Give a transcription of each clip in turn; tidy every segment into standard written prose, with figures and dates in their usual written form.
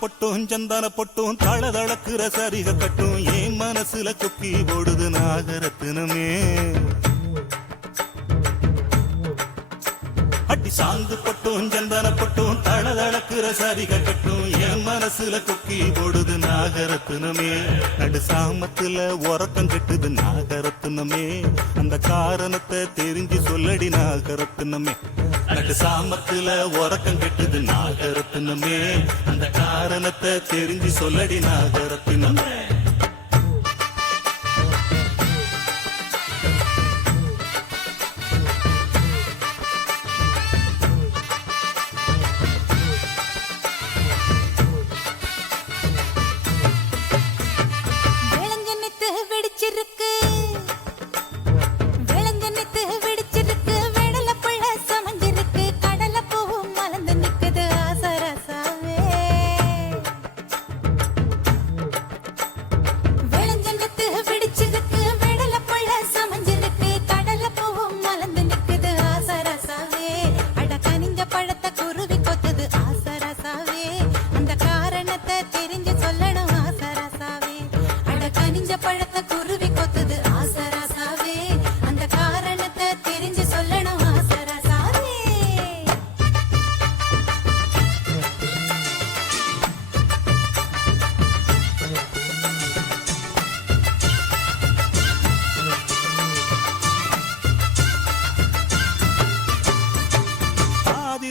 பொட்டும் சந்தான பொட்டும் தளதளக்குற சரிக கட்டும் என் மனசுல கொக்கி போடுது நாகரத்தினமே. அடி சாந்து பொட்டும் சந்தான பொட்டும் தளதளக்குற சரிக கட்டும் என் மனசுல கொக்கி போடுது நாகரத்தினமே. நடு சாமத்துல உறக்கம் கெட்டுது நாகரத்தினமே. அந்த காரணத்தை தெரிஞ்சு சொல்லடி நாகரத்தினமே. நடு சாமத்துல உறக்கம் கெட்டுது நாகரத்தினமே. அந்த காரணத்தை தெரிஞ்சு சொல்லடி நாகரத்தினமே.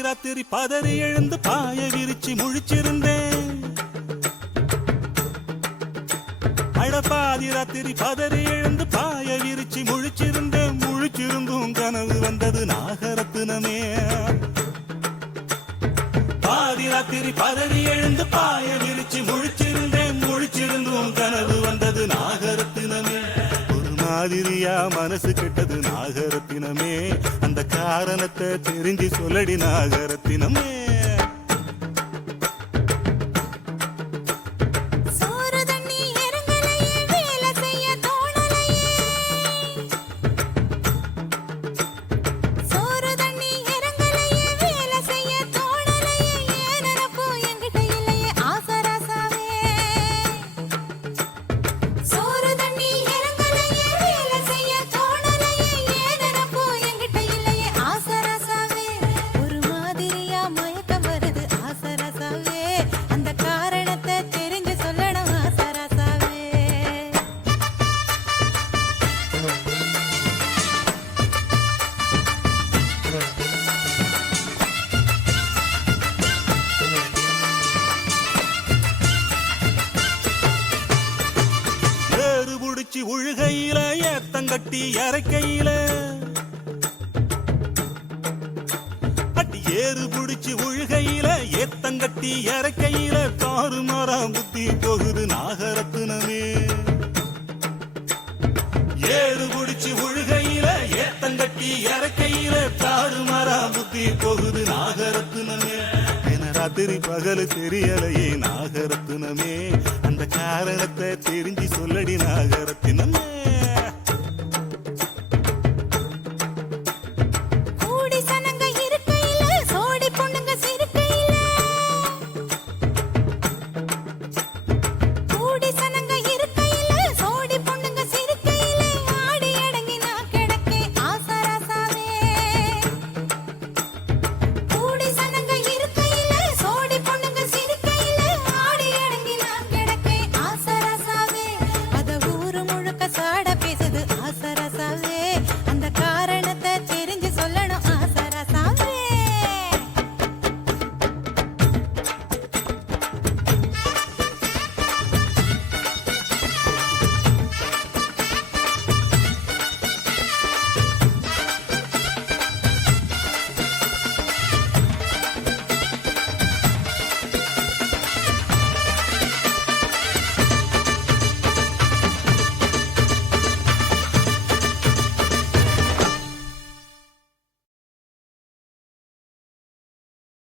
ராத்திரி பதறி எழுந்து பாய விரிச்சு முழிச்சிருந்தேன். அடப்பாதி ராத்திரி பதறி எழுந்து பாய விரிச்சு முழிச்சிருந்தேன். முழிச்சிருந்தும் கனவு வந்தது நாகரத்தினமே. பாதி ராத்திரி பதறி எழுந்து பாய விரிச்சு முழிச்சிருந்தேன். முழிச்சிருந்தும் கனவு வந்தது நாகரத்தினமே. மாதிரியா மனசு கெட்டது நாகரத்தினமே. அந்த காரணத்தை தெரிஞ்சு சொல்லடி நாகரத்தினமே. உழுகையில ஏத்தங்கட்டி இறக்கையில அட்டி ஏறு புடிச்சு உழுகையில ஏத்தங்கட்டி இறக்கையில தாறுமாறாம் புத்தி போகுது நாகரத்தினமே. ஏறு புடிச்சு உழுகையில ஏத்தங்கட்டி இறக்கையில தாறுமாறாம் புத்தி போகுது நாகரத்தினமே. ராத்திரி பகல் தெரியலையே நாகரத்தினமே. அந்த காரணத்தை தெரிஞ்சு சொல்லடி நாகரத்தினமே.